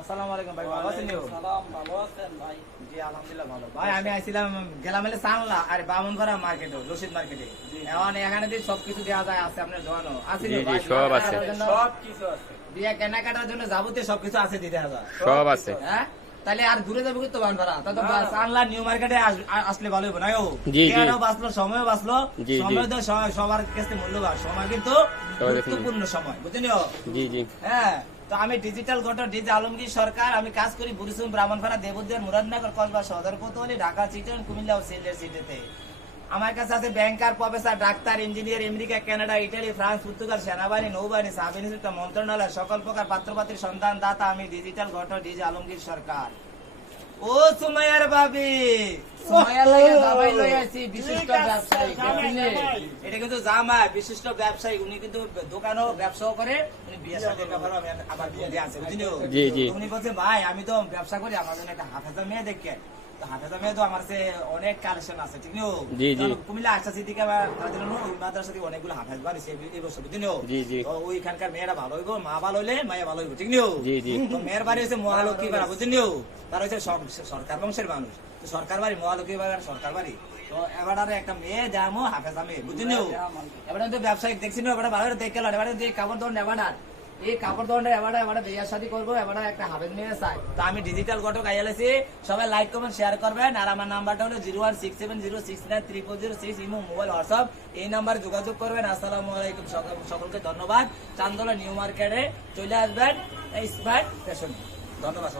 আসসালামু আলাইকুম ভাই, ভালো আছেন? সালাম, ভালো আছেন ভাই? জি আলহামদুলিল্লাহ ভালো। ভাই আমি আইছিলাম গেলাম হলে সানলা আর বামনপাড়া মার্কেটে, রশিদ মার্কেটে। এখন এখানে দিয়ে সবকিছু দেওয়া যায়, আছে আপনার দোকানও আছে? জি, জি, সব আছে। সব কিছু আছে। বিয়ে কেনাকাটার জন্য যাবতীয় সবকিছু আছে দিতে হবে। সব আছে। হ্যাঁ তাহলে আর দূরে যাবো কিন্তু বামনপাড়া, তা তো সানলা নিউ মার্কেটে আসলে ভালো হবে না? ও জি, জি। কেনাও বাঁচলো, সময়ও বাঁচলো। জি, জি। সময় তো সবার কাছে মূল্যবান, সময় কিন্তু সবাই দেখুন। গুরুত্বপূর্ণ সময়, বুঝছেন? জি জি হ্যাঁ, তো আমি ডিজিটাল ঘটক ডিজে আলমগীর সরকার। আমি কাজ করি বুড়িচুম, ব্রাহ্মণপাড়া, দেবুদ্দিয়ার, মুরাদনগর, কসবা, সদর কোতোয়ালি, ঢাকা, চিটাগং, কুমিল্লা ও সিলেট সিটিতে। আমার কাছে আছে banker, professor, doctor, engineer, America, Canada, Italy, France, Portugal, সেনাবাহিনী, নৌবাহিনী, সাব ইন্সপেক্টর, মন্ত্রণালয়, সকল প্রকার পাত্রপাত্রীর সন্ধান দাতা আমি ডিজিটাল ঘটক ডিজে আলমগীর সরকার। ও সুমাইয়ার ভাবি, সুমাইয়ার লাগে জামাই লই আইছি, বিশিষ্ট ব্যবসায়ী। এটা কিন্তু জামাই বিশিষ্ট ব্যবসায়ী, উনি কিন্তু দোকানও ব্যবসাও করে, উনি বিয়ের সাথে ব্যাপারও আমি আবার বিয়ে দিয়ে আছে, বুঝলি? জি, জি। উনি বলছে ভাই আমি তো ব্যবসা করি, আমার জন্য একটা হাফেজা মেয়ে দেখে। তো হাফেজা মেয়ে তো আমার অনেক কালেকশন আছে, ঠিক নেই? জি, জি। কুমিল্লা আশা সিদ্দিকা ওই মাদ্রাসা থেকে অনেকগুলো হাফেজ বাড়িছে এই বছর, বুঝলি? জি, জি। তো ওইখানকার মেয়েরা ভালো হইব, মা ভালো হইলে মায়া ভালো হইব, ঠিক নেই? জি, জি। তো মেয়ের বাড়ি হচ্ছে মহালক্ষ্মী পাড়া, বুঝলি? তার হচ্ছে সরকার বংশের মানুষ। তো সরকার বাড়ি মহালক্ষ্মী পাড়ার সরকার বাড়ি। তো এবার একটা মেয়ে যামো হাফেজা মেয়ে, বুঝলি? এবার তো ব্যবসায়িক দেখছি না, এবার ভালো দেখে এবার কাপড় ধরুন এবার এই কাপড় ধরুন এবার বিয়ের শাদী করবো, এবার একটা হাফেজ মেয়ে চাই। তো আমি ডিজিটাল ঘটক আইয়ালেছি, সবাই লাইক কমেন্ট শেয়ার করবেন। আর আমার নাম্বারটা হলো 01670693406, ইমো, মোবাইল, হোয়াটসঅ্যাপ, এই নাম্বারে যোগাযোগ করবেন। আসসালামু আলাইকুম, সকলকে ধন্যবাদ। চান্দোলা নিউ মার্কেটে চলে আসবেন, স্মার্ট ফ্যাশন। ধন্যবাদ।